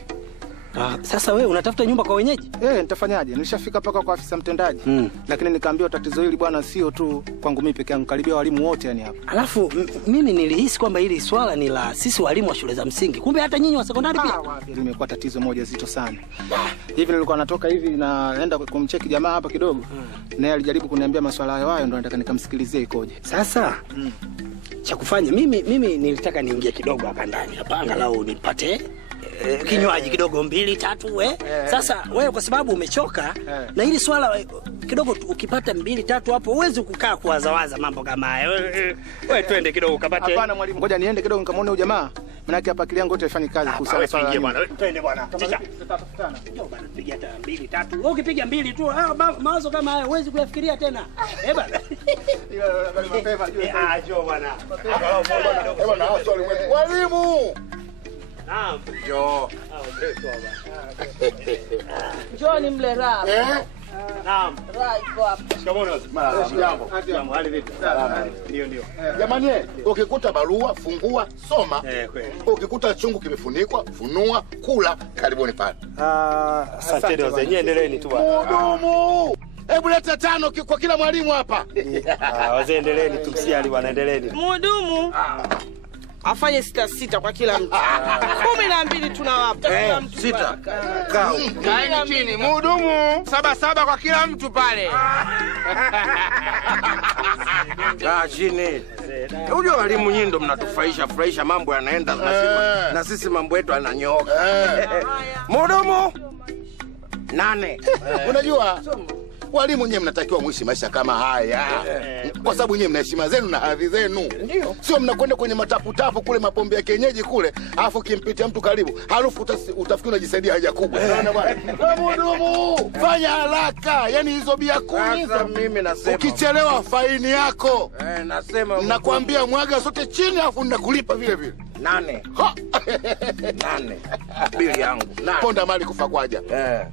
Sasa wewe unatafuta nyumba kwa wenyeji? Nitafanyaje? Nilishafika mpaka kwa afisa mtendaji. Lakini nikaambiwa tatizo hili bwana sio tu kwangu mimi peke yangu, karibia walimu wote yani hapa. Alafu mimi nilihisi kwamba hili swala ni la sisi walimu wa shule za msingi. Kumbe hata nyinyi wa sekondari pia. Limekuwa tatizo moja zito sana. Hivi nilikuwa natoka hivi naenda kumcheki jamaa hapa kidogo. Naye alijaribu kuniambia maswala hayo ndo nataka nikamsikilizie ikoje. Sasa cha kufanya mimi nilitaka niingie kidogo hapa ndani. Hapa angalau nipate kinywaji kidogo 2 3 Sasa wewe kwa sababu umechoka na hili swala kidogo ukipata 2 3 hapo uweze kukaa kuwazawaza mambo kama hayo. Wewe twende kidogo ukapate. Hapana mwalimu, ngoja niende kidogo nikamwone huyo jamaa. Maana yake hapa akili yangu yote haifanyi kazi kuhusu swala hili. Twende bwana. Ticha. Njoo bwana piga hata 2 3. Wewe ukipiga 2 tu mawazo kama hayo huwezi kuyafikiria tena. Bwana. Njoo bwana. Bwana swali mwetu. Walimu. Naam. Njoo. Njoni mle raha. Naam. Raha iko hapa. Jambo. Hali vipi? Ndio. Jamani, ukikuta barua fungua, soma. Kweli. Ukikuta chungu kimefunikwa, funua, kula, karibuni pale. Asante wazee, endeleeni tu bwana. Mhudumu. Hebu leta 5 kwa kila mwalimu hapa. Wazee endeleeni tumsiali bwana, endeleeni. Mhudumu. Afanye 6 kwa kila mtu. 12 tunawapa kila mtu. 6. Kaeni chini. Mhudumu 7 kwa kila mtu pale. Chini. Unajua walimu nyinyi ndo mnatufaisha mambo yanaenda na sisi mambo yetu yananyooka. Mhudumu 8. Unajua walimu nyewe mnatakiwa muishi maisha kama haya. Kwa sababu nyewe mna heshima zenu na hadhi zenu. Sio mnakwenda kwenye mataputapu kule mapombe ya kienyeji kule, alafu kimpitia mtu karibu, alafu utafikiri unajisaidia haja kubwa. Unaona bwana? Mhudumu, fanya haraka. Yaani hizo bia 10 sasa mimi nasema ukichelewa faini yako. Nasema nakwambia mwaga zote chini alafu ninakulipa vile vile. 8. 8. Bili yangu. Ponda mali kufa kwaja.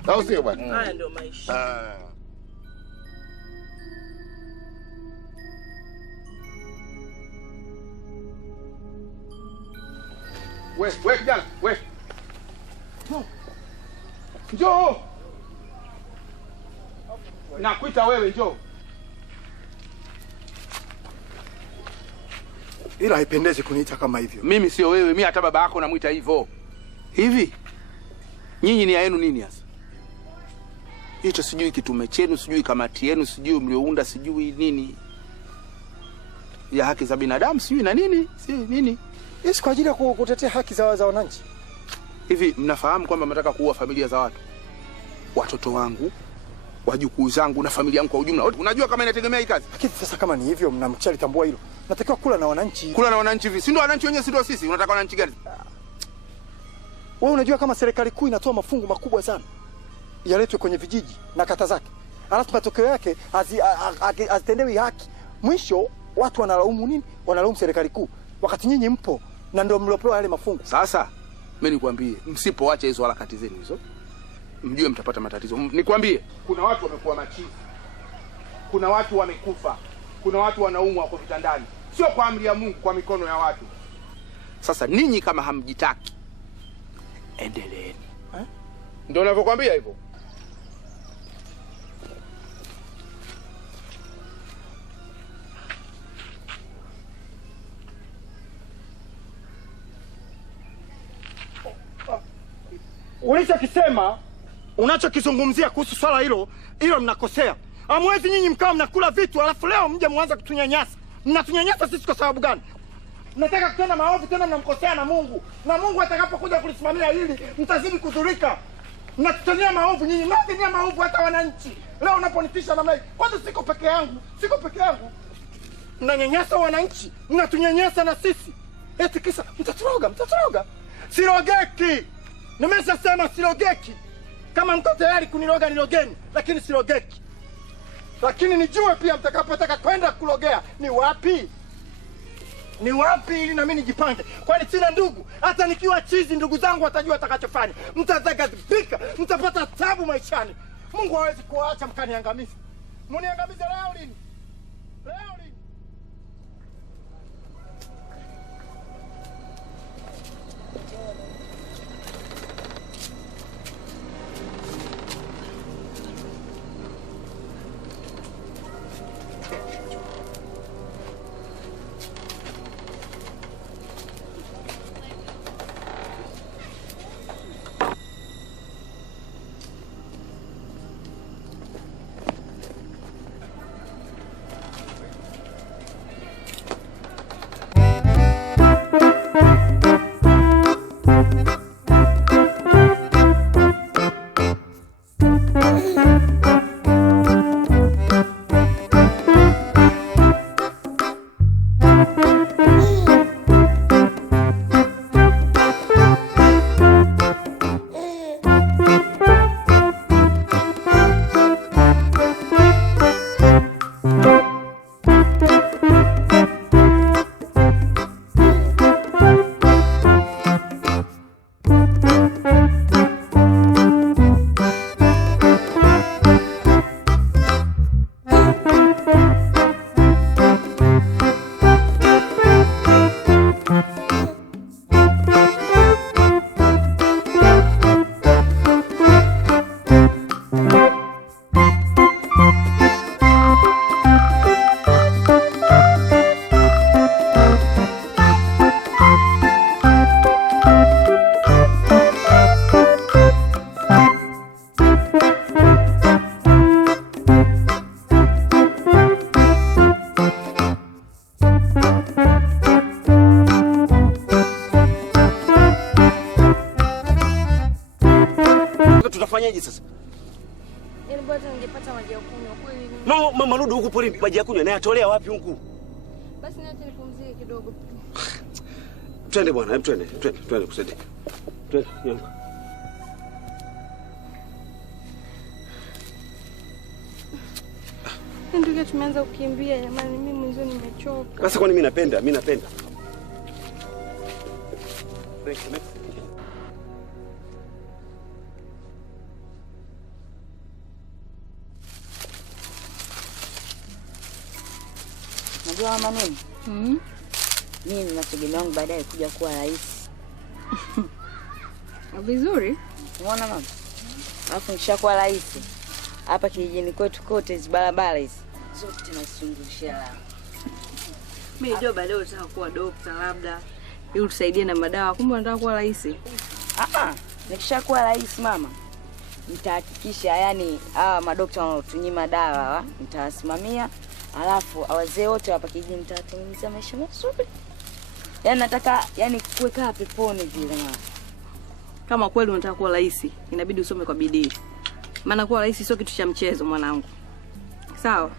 Au sio bwana? Haya ndio maisha. We kijana, we. Njoo. Nakuita wewe njoo. Ila haipendezi kuniita kama hivyo. Mimi sio wewe, mimi hata baba yako namuita hivyo. Hivi nyinyi ni yenu nini hasa? Hicho sijui kitume chenu, sijui kamati yenu, sijui mliounda, sijui nini ya haki za binadamu, sijui na nini, si nini. Yes, kwa ajili ya kutetea haki za wananchi. Hivi mnafahamu kwamba mnataka kuua familia za watu? Watoto wangu, wajukuu zangu na familia yangu kwa ujumla. Unajua kama inategemea hii kazi. Lakini sasa kama ni hivyo mnamchali tambua hilo. Natakiwa kula na wananchi. Kula na wananchi hivi. Si ndio wananchi wenyewe, si ndio sisi? Unataka wananchi gani? Wewe unajua kama serikali kuu inatoa mafungu makubwa sana yaletwe kwenye vijiji na kata zake. Alafu matokeo yake hazitendewi haki. Mwisho watu wanalaumu nini? Wanalaumu serikali kuu. Wakati nyinyi mpo na ndio mliopewa yale mafungu. Sasa mimi nikwambie, msipoacha hizo harakati zenu hizo, mjue mtapata matatizo. Nikwambie, kuna watu wamekuwa machizi. Kuna watu wamekufa. Kuna watu wanaumwa kwa vitandani. Sio kwa amri ya Mungu, kwa mikono ya watu. Sasa ninyi kama hamjitaki, endeleeni. Ndio ninavyokuambia hivyo. Ulichokisema, unachokizungumzia kuhusu swala hilo mnakosea. Hamwezi nyinyi mkao mnakula vitu alafu leo mje mwanza kutunyanyasa. Mnatunyanyasa sisi kwa sababu gani? Mnataka kutenda maovu tena mnamkosea na Mungu. Na Mungu atakapokuja kulisimamia hili mtazidi kudhurika. Mnatutania maovu nyinyi, mnatutania maovu hata wananchi. Leo unaponitisha namna hii, kwanza siko peke yangu. Mnanyanyasa wananchi, mnatunyanyasa na sisi. Eti kisa mtaturoga. Sirogeki. Nimeshasema sirogeki. Kama mko tayari kuniroga nirogeni, lakini sirogeki. Lakini nijue pia mtakapotaka kwenda kulogea ni wapi? Ni wapi ili na mimi nijipange? Kwani sina ndugu? Hata nikiwa chizi ndugu zangu watajua atakachofanya. Mtazagazibika, mtapata tabu maishani. Mungu hawezi kuacha mkaniangamiza. Mniangamize leo lini? Tutafanyaje sasa? Yaani bwana ningepata maji ya kunywa kweli. No, mama rudi huku porini, maji ya kunywa na yatolea wapi huku? Basi niache nipumzike kidogo. Twende bwana, twende kusaidia. Twende, nyonga. Ndio tumeanza kukimbia jamani, mimi mwanzo nimechoka. Sasa kwani mimi napenda. Unajua mama nini? Mimi ninategemea wangu baadaye kuja kuwa rais. Vizuri. Unaona mama? Alafu nikishakuwa rais hapa kijijini kwetu kote hizo barabara hizi zote tunasungusha la. Mimi ndio baadaye nataka kuwa daktari labda ili tusaidie na madawa. Kumbe nataka kuwa rais. Nikishakuwa rais mama, nitahakikisha yani hawa madaktari wanaotunyima dawa nitawasimamia. Alafu wazee wote hapa kijijini nitawatengenezea maisha mazuri. Yaani nataka kuweka peponi vile mama. Kama kweli unataka kuwa rais, inabidi usome kwa bidii. Maana kuwa rais sio kitu cha mchezo mwanangu. Sawa?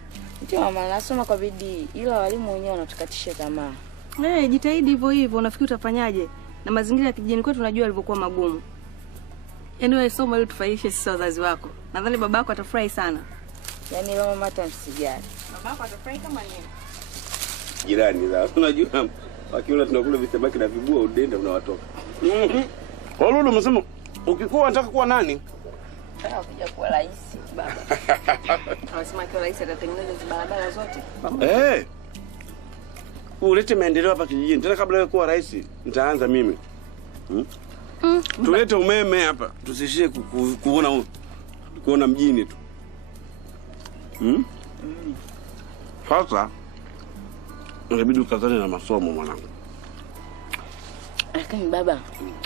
Ndio mama, nasoma kwa bidii, ila walimu wenyewe wanatukatisha tamaa. Jitahidi hivyo hivyo, unafikiri utafanyaje? Na mazingira ya kijijini kwetu unajua yalivyokuwa magumu. Yaani wewe soma ili tufaidishe sisi wazazi wako. Nadhani babako atafurahi sana. Yaani leo mama atamsijali. Babako atafurahi kama nini? Jirani za. Unajua wakiona tunakula visabaki na vibua udenda unawatoka. Walulu umesema ukikuwa unataka kuwa nani? Kuja kuwa rais baba. Anasema kwa rais atatengeneza barabara zote. Ulete maendeleo hapa kijijini. Tena kabla wewe kuwa rais, nitaanza mimi. Tulete umeme hapa. Tusishie kuona mjini tu. Sasa inabidi ukazane na masomo mwanangu. Lakini baba,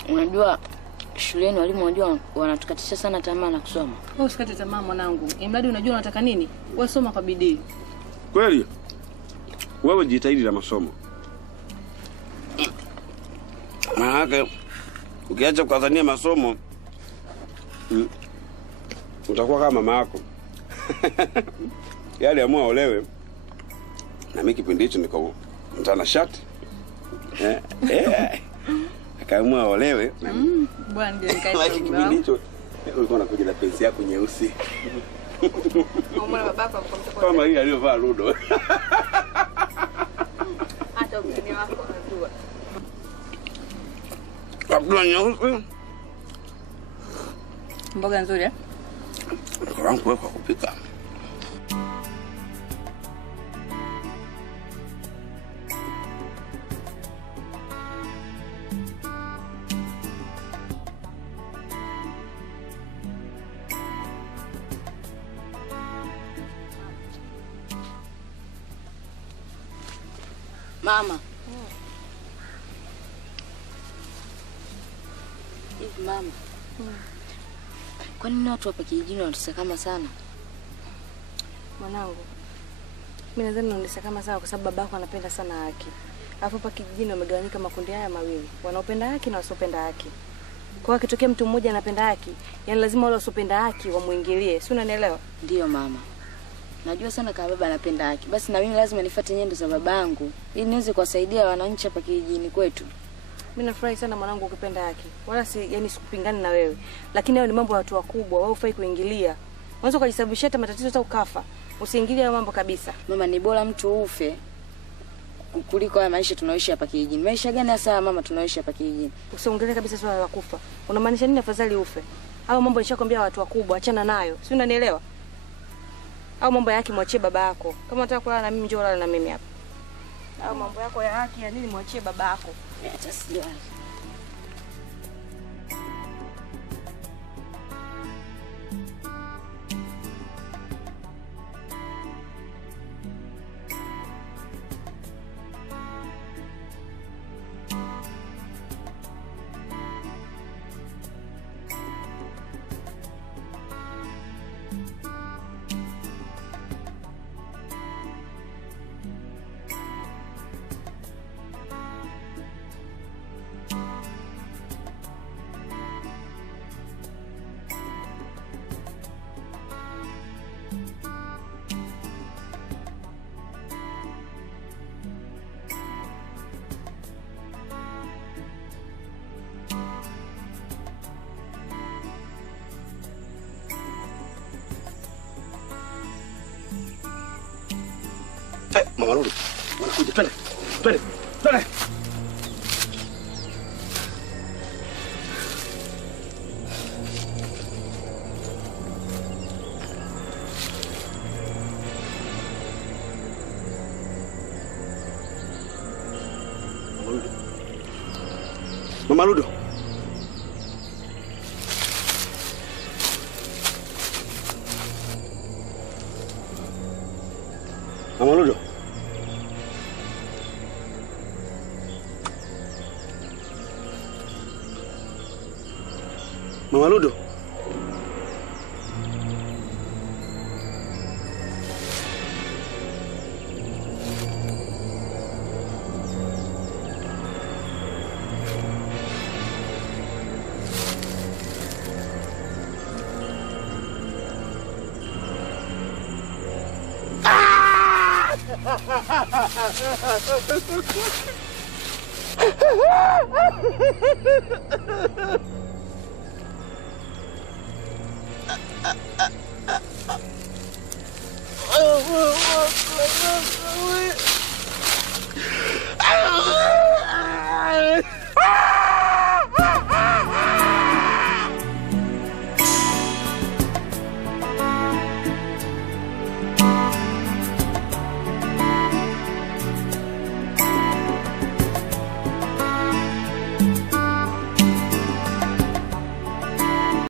unajua shuleni walimu wanajua wanatukatisha sana tamaa na kusoma. Wewe usikate tamaa mwanangu. Imradi unajua unataka nini? Wewe soma kwa bidii. Kweli? Wewe jitahidi na masomo. Maana ukiacha kukazania masomo utakuwa kama mama yako. Yale amua olewe. Na mimi kipindi hicho niko mtanashati. Akaamua olewe. Bwana ndio nikaita. Kipindi hicho ulikuwa unakuja na pensi yako nyeusi. Mbona babako akamtoka? Kama ile aliyovaa Ludo. Hata ukini wako unajua. Kabla nyeusi. Mboga nzuri eh? Kwa kwa kupika. Mama. Hivi mama. Kwa nini watu hapa kijijini wanatusakama sana? Mwanangu, mimi nadhani wanatusakama sana kwa sababu babako anapenda sana haki. Alafu hapa kijijini wamegawanyika makundi haya mawili, wanaopenda haki na wasiopenda haki. Kwa hiyo kitokea mtu mmoja anapenda haki, yani lazima wale wasiopenda haki wamuingilie. Si unanielewa? Ndio mama. Najua sana kama baba anapenda haki. Basi na mimi lazima nifuate nyendo za babangu ili niweze kuwasaidia wananchi hapa kijijini kwetu. Mimi nafurahi sana mwanangu ukipenda haki. Wala sikupingani na wewe. Lakini hayo ni mambo ya watu wakubwa, wewe hufai kuingilia. Unaweza kujisababishia hata matatizo hata ukafa. Usiingilie hayo mambo kabisa. Mama, ni bora mtu ufe kuliko haya maisha tunaoishi hapa kijijini. Maisha gani hasa mama tunaoishi hapa kijijini? Usiongelee kabisa swala la kufa. Unamaanisha nini afadhali ufe? Hayo mambo nishakwambia watu wakubwa, achana nayo. Si unanielewa? Au mambo ya haki mwachie baba yako. Kama unataka kulala na mimi njoo lala na mimi hapa. Au mambo yako ya haki ya nini mwachie baba yako. Hata sijali. Mama Lulu, wanakuja, twende. Twende. Twende. Mama Lulu. Mama Lulu. Mama Ludo.